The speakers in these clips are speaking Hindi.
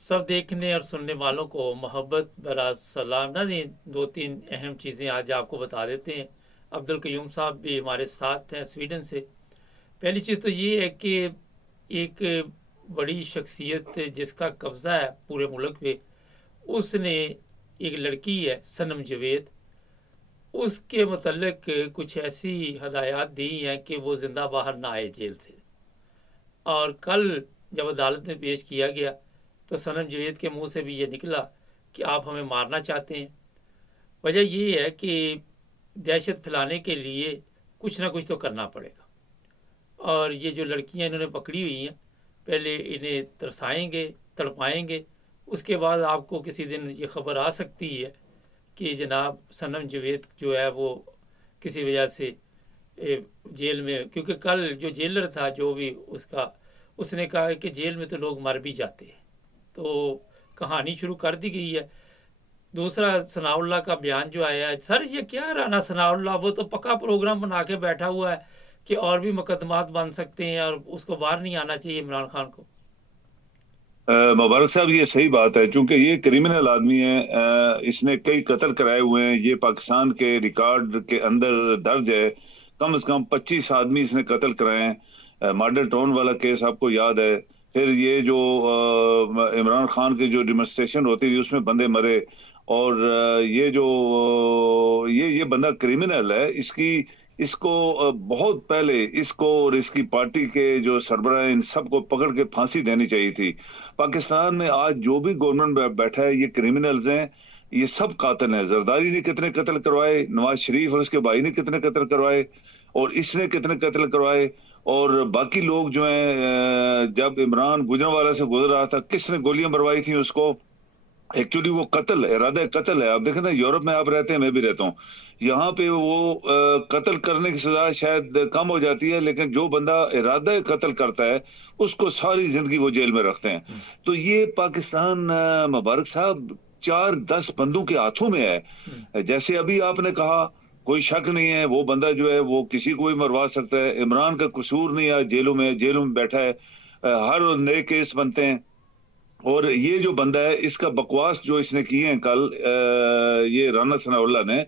सब देखने और सुनने वालों को मोहब्बत भरा सलाम नाज़रीन। दो तीन अहम चीज़ें आज आपको बता देते हैं। अब्दुल कयूम साहब भी हमारे साथ हैं स्वीडन से। पहली चीज़ तो ये है कि एक बड़ी शख्सियत जिसका कब्ज़ा है पूरे मुल्क पे, उसने एक लड़की है सनम जावेद, उसके मतलब कुछ ऐसी हदायत दी हैं कि वो ज़िंदा बाहर ना आए जेल से। और कल जब अदालत में पेश किया गया तो सनम जावेद के मुंह से भी ये निकला कि आप हमें मारना चाहते हैं। वजह ये है कि दहशत फैलाने के लिए कुछ ना कुछ तो करना पड़ेगा। और ये जो लड़कियां इन्होंने पकड़ी हुई हैं, पहले इन्हें तरसाएंगे, तड़पाएंगे, उसके बाद आपको किसी दिन ये खबर आ सकती है कि जनाब सनम जावेद जो है वो किसी वजह से जेल में, क्योंकि कल जो जेलर था जो भी उसका, उसने कहा कि जेल में तो लोग मर भी जाते हैं। तो कहानी शुरू कर दी गई है। दूसरा सनाउल्लाह का बयान जो आया है, सर ये क्या राना सनाउल्लाह, वो तो पक्का प्रोग्राम बना के बैठा हुआ है कि और भी मुकदमात बन सकते हैं और उसको बाहर नहीं आना चाहिए इमरान खान को। मुबारक साहब, ये सही बात है, क्योंकि ये क्रिमिनल आदमी है। इसने कई कत्ल कराए हुए हैं, ये पाकिस्तान के रिकॉर्ड के अंदर दर्ज है। कम से कम 25 आदमी इसने कत्ल कराए हैं। मॉडल टाउन वाला केस आपको याद है। फिर ये जो इमरान खान की जो डिमॉन्स्ट्रेशन होती थी उसमें बंदे मरे। और ये जो ये बंदा क्रिमिनल है। इसकी इसको बहुत पहले इसको और इसकी पार्टी के जो सरबराह हैं, इन सबको पकड़ के फांसी देनी चाहिए थी। पाकिस्तान में आज जो भी गवर्नमेंट बैठा है, ये क्रिमिनल्स हैं। ये सब कातिल हैं। जरदारी ने कितने कत्ल करवाए, नवाज शरीफ और उसके भाई ने कितने कत्ल करवाए, और इसने कितने कत्ल करवाए। और बाकी लोग जो हैं, जब इमरान गुजरांवाला से गुजर रहा था, किसने गोलियां मरवाई थी उसको। एक्चुअली वो कत्ल है, इरादा कत्ल है। आप देखें ना, यूरोप में आप रहते हैं, मैं भी रहता हूँ। यहाँ पे वो कत्ल करने की सजा शायद कम हो जाती है, लेकिन जो बंदा इरादा कत्ल करता है उसको सारी जिंदगी वो जेल में रखते हैं। तो ये पाकिस्तान, मुबारक साहब, 4-10 बंदों के हाथों में है। जैसे अभी आपने कहा, कोई शक नहीं है, वो बंदा जो है वो किसी को भी मरवा सकता है। इमरान का कसूर नहीं है, जेलों में बैठा है। हर नए केस बनते हैं। और ये जो बंदा है, इसका बकवास जो इसने किए हैं कल, ये राना सनाउल्लाह ने,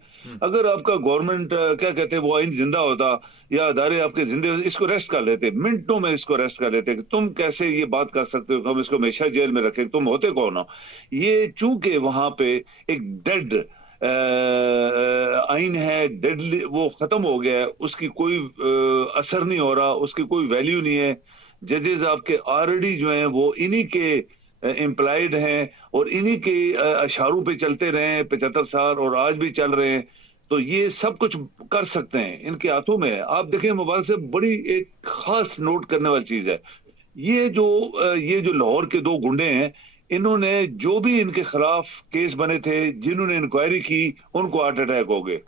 अगर आपका गवर्नमेंट क्या कहते हैं वो आइन जिंदा होता, या अदारे आपके जिंदे होते, इसको रेस्ट कर लेते, मिनटों में इसको रेस्ट कर लेते कि तुम कैसे ये बात कर सकते हो कि हम इसको हमेशा जेल में रखें, तुम होते कौन हो। ये चूंकि वहां पे एक डेड आइन है, डेडली, वो खत्म हो गया है, उसकी कोई असर नहीं हो रहा, उसकी कोई वैल्यू नहीं है। जजेस आपके ऑलरेडी जो हैं वो इन्हीं के एम्प्लॉयड हैं, और इन्हीं के अशारों पे चलते रहे हैं 75 साल, और आज भी चल रहे हैं। तो ये सब कुछ कर सकते हैं, इनके हाथों में है। आप देखें, मोबाइल से बड़ी एक खास नोट करने वाली चीज है। ये जो लाहौर के दो गुंडे हैं, इन्होंने जो भी इनके खिलाफ केस बने थे, जिन्होंने इंक्वायरी की, उनको हार्ट अटैक हो गए।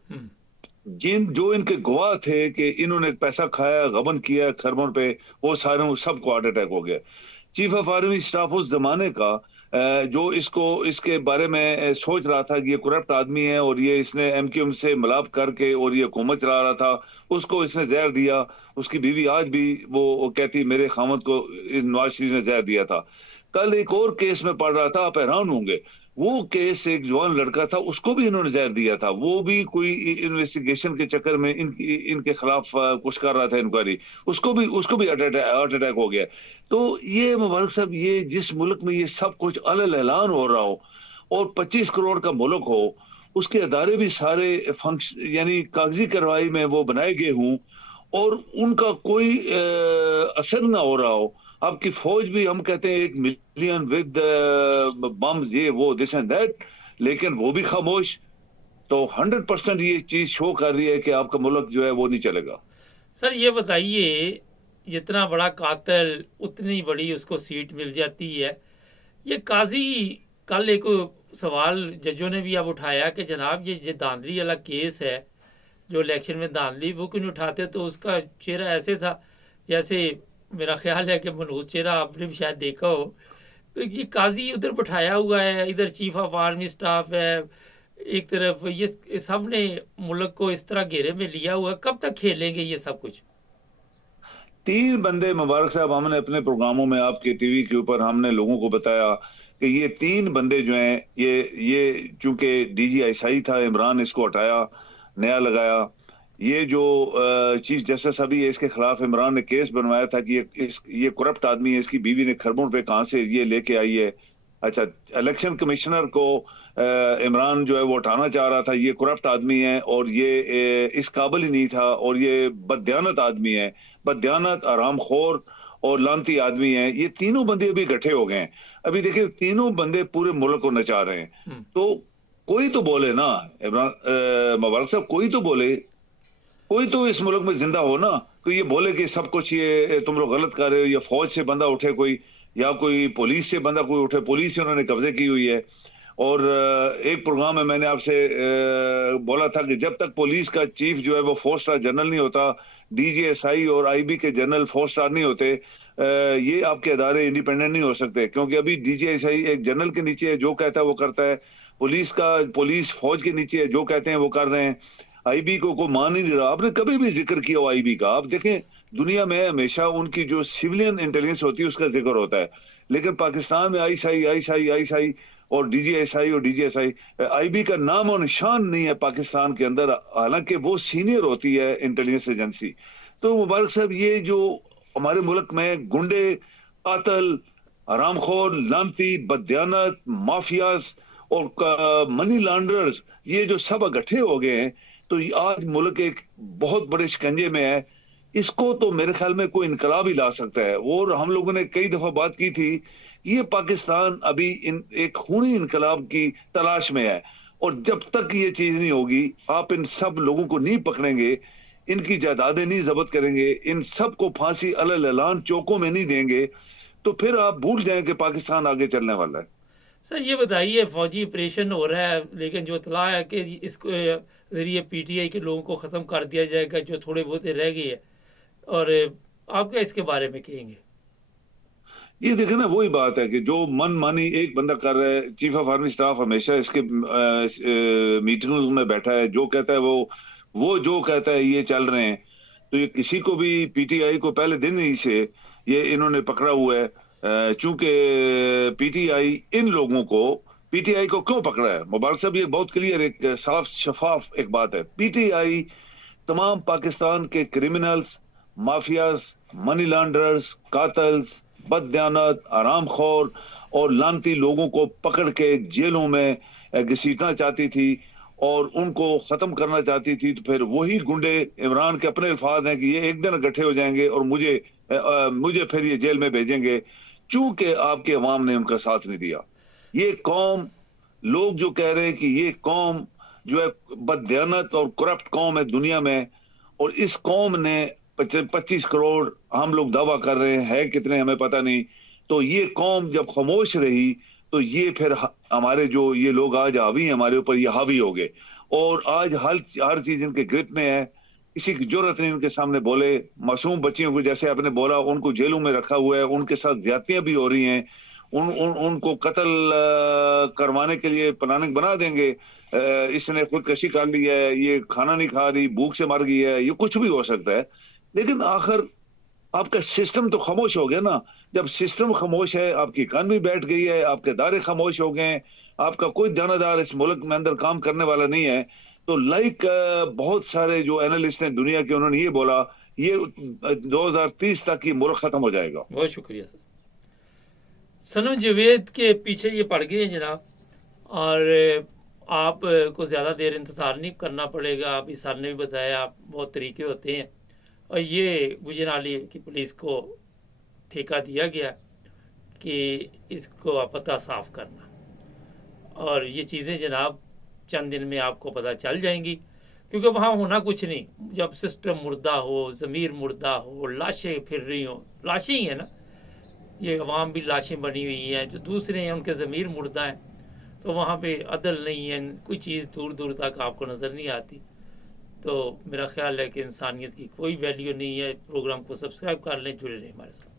जिन जो इनके गवाह थे कि इन्होंने पैसा खाया, गबन किया खरबों पे, वो सारे सबको हार्ट अटैक हो गया। चीफ ऑफ आर्मी स्टाफ उस जमाने का, जो इसके बारे में सोच रहा था कि ये करप्ट आदमी है और ये इसने एमक्यूएम से मिलाप करके और ये हुकूमत चला रहा था, उसको इसने जहर दिया। उसकी बीवी आज भी वो कहती मेरे खामद को नवाज शरीफ ने जहर दिया था। कल एक और केस में पढ़ रहा था, आप हैरान होंगे। वो केस एक जवान लड़का था, उसको भी इन्होंने जहर दिया था। वो भी कोई इन्वेस्टिगेशन के चक्कर में इनके खिलाफ कुछ कर रहा था, इंक्वायरी। उसको भी हार्ट अटैक हो गया। तो ये मुबारक साहब, ये जिस मुल्क में ये सब कुछ अलल ऐलान हो रहा हो, और 25 करोड़ का मुल्क हो, उसके अदारे भी सारे फंक्शन यानी कागजी कार्रवाई में वो बनाए गए हों, और उनका कोई असर ना हो रहा हो। आपकी फौज भी, हम कहते हैं 1 मिलियन विद बम्स, ये वो दिस एंड दैट, लेकिन वो भी खामोश। तो 100% ये चीज शो कर रही है कि आपका मुल्क जो है वो नहीं चलेगा। सर ये बताइए, जितना बड़ा कातिल उतनी बड़ी उसको सीट मिल जाती है। ये काजी, कल एक सवाल जजों ने भी अब उठाया कि जनाब ये धांधली वाला केस है, जो इलेक्शन में धांधली, वो क्यों नहीं उठाते। तो उसका चेहरा ऐसे था जैसे, मेरा ख्याल है कि मनहूस चेहरा आपने भी शायद देखा हो। तो ये काजी उधर बैठाया हुआ है, इधर चीफ ऑफ आर्मी स्टाफ है, एक तरफ ये सब ने मुल्क को इस तरह घेरे में लिया हुआ है। कब तक खेलेंगे ये सब कुछ। 3 बंदे मुबारक साहब, हमने अपने प्रोग्रामों में आपके टीवी के ऊपर हमने लोगों को बताया कि ये 3 बंदे जो हैं, ये चूंकि DGI था, इमरान इसको हटाया, नया लगाया। ये जो चीफ जस्टिस अभी है, इसके खिलाफ इमरान ने केस बनवाया था कि ये करप्ट आदमी है, इसकी बीवी ने खरबों रुपए कहां से ये लेके आई है। अच्छा, इलेक्शन कमिश्नर को इमरान जो है वो हटाना चाह रहा था, ये करप्ट आदमी है और ये इस काबिल ही नहीं था, और ये बददियानत आदमी है, बददियानत, आरामखोर और लानती आदमी है। ये तीनों बंदे अभी इकट्ठे हो गए हैं। अभी देखिए, तीनों बंदे पूरे मुल्क को नचा रहे हैं। तो कोई तो बोले ना, इमरान मुबारक साहब, कोई तो बोले, कोई तो इस मुल्क में जिंदा हो ना, कोई ये बोले कि सब कुछ ये तुम लोग गलत कर रहे हो, या फौज से बंदा उठे कोई, या कोई पुलिस से बंदा कोई उठे, पुलिस से उन्होंने कब्जे की हुई है। और एक प्रोग्राम में मैंने आपसे बोला था कि जब तक पुलिस का चीफ जो है वो 4 स्टार जनरल नहीं होता, DGSI और IB के जनरल 4 स्टार नहीं होते, ये आपके अदारे इंडिपेंडेंट नहीं हो सकते। क्योंकि अभी DGSI एक जनरल के नीचे है, जो कहता है वो करता है। पुलिस फौज के नीचे है, जो कहते हैं वो कर रहे हैं। IB को मान ही नहीं रहा। आपने कभी भी जिक्र किया हो IB का? आप देखें, दुनिया में हमेशा उनकी जो सिविलियन इंटेलिजेंस होती है उसका जिक्र होता है, लेकिन पाकिस्तान में ISI और DGSI और DGSI, IB का नाम और निशान नहीं है पाकिस्तान के अंदर, हालांकि वो सीनियर होती है इंटेलिजेंस एजेंसी। तो मुबारक साहब, ये जो हमारे मुल्क में गुंडे, कातल, हरामखोर, लानती, बददियानत, माफियाज और मनी लॉन्ड्रर्स, ये जो सब इकट्ठे हो गए हैं, तो आज मुल्क एक बहुत बड़े शिकंजे में है। इसको तो मेरे ख्याल में कोई इनकलाब ही ला सकता है। और हम लोगों ने कई दफा बात की थी, ये पाकिस्तान अभी एक खूनी इनकलाब की तलाश में है, और जब तक ये चीज नहीं होगी, आप इन सब लोगों को नहीं पकड़ेंगे, इनकी जायदादें नहीं जब्त करेंगे, इन सब को फांसी अलल ऐलान चौकों में नहीं देंगे, तो फिर आप भूल जाएं कि पाकिस्तान आगे चलने वाला है। सर ये बताइए, फौजी ऑपरेशन हो रहा है, लेकिन जो इतला है कि इसको जरिए PTI के लोगों को ख़त्म कर दिया जाएगा, जो थोड़े बहुत रह गए है, और आप क्या इसके बारे में कहेंगे? ये देखे ना, वही बात है कि जो मन मानी एक बंदा कर रहा है। चीफ ऑफ आर्मी स्टाफ हमेशा इसके मीटिंग में बैठा है, जो कहता है वो जो कहता है ये चल रहे हैं। तो ये किसी को भी PTI को पहले दिन ही से ये इन्होंने पकड़ा हुआ है। चूंकि PTI को क्यों पकड़ा है मुबारक साहब, ये बहुत क्लियर, एक साफ शफाफ एक बात है। PTI तमाम पाकिस्तान के क्रिमिनल्स, माफियाज, मनी लॉन्ड्रर्स, कातल्स, बददियानत, आरामखोर और लानती लोगों को पकड़ के जेलों में घसीटना चाहती थी और उनको खत्म करना चाहती थी। तो फिर वही गुंडे, इमरान के अपने अल्फाज हैं कि ये एक दिन इकट्ठे हो जाएंगे और मुझे फिर ये जेल में भेजेंगे, चूंकि आपके अवाम ने उनका साथ नहीं दिया। ये कौम, लोग जो कह रहे हैं कि ये कौम जो है बददियानत और करप्ट कौम है दुनिया में, और इस कौम ने 25 करोड़, हम लोग दावा कर रहे हैं कितने हमें पता नहीं। तो ये कौम जब खामोश रही, तो ये फिर हमारे जो ये लोग आज हावी हैं हमारे ऊपर, ये हावी हो गए, और आज हर चीज इनके ग्रिप में है। किसी की जरूरत नहीं उनके सामने बोले। मासूम बच्चियों को, जैसे आपने बोला, उनको जेलों में रखा हुआ है, उनके साथ ज्यादतियां भी हो रही हैं, उनको कत्ल करवाने के लिए प्लानिंग बना देंगे। इसने खुदकशी कर ली है, ये खाना नहीं खा रही, भूख से मर गई है, ये कुछ भी हो सकता है। लेकिन आखिर आपका सिस्टम तो खामोश हो गया ना। जब सिस्टम खामोश है, आपकी इकानमी बैठ गई है, आपके इदारे खामोश हो गए, आपका कोई दानादार इस मुल्क में अंदर काम करने वाला नहीं है, तो बहुत सारे जो एनालिस्ट हैं दुनिया के, उन्होंने ये बोला, ये 2030 तक ये मुल्क खत्म हो जाएगा। बहुत शुक्रिया सर। सनम जावेद के पीछे ये पड़ गए हैं जनाब, और आप को ज़्यादा देर इंतज़ार नहीं करना पड़ेगा। अभी सर ने भी बताया, आप बहुत तरीके होते हैं, और ये गुजराली की पुलिस को ठेका दिया गया कि इसको पता साफ करना, और ये चीज़ें जनाब चंद दिन में आपको पता चल जाएंगी, क्योंकि वहाँ होना कुछ नहीं। जब सिस्टम मुर्दा हो, ज़मीर मुर्दा हो, लाशें फिर रही हो, लाशें ही है ना, ये अवाम भी लाशें बनी हुई हैं, जो दूसरे हैं उनके ज़मीर मुर्दा हैं, तो वहाँ पे अदल नहीं है, कोई चीज़ दूर दूर तक आपको नज़र नहीं आती। तो मेरा ख्याल है कि इंसानियत की कोई वैल्यू नहीं है। प्रोग्राम को सब्सक्राइब कर लें, जुड़े रहें हमारे साथ।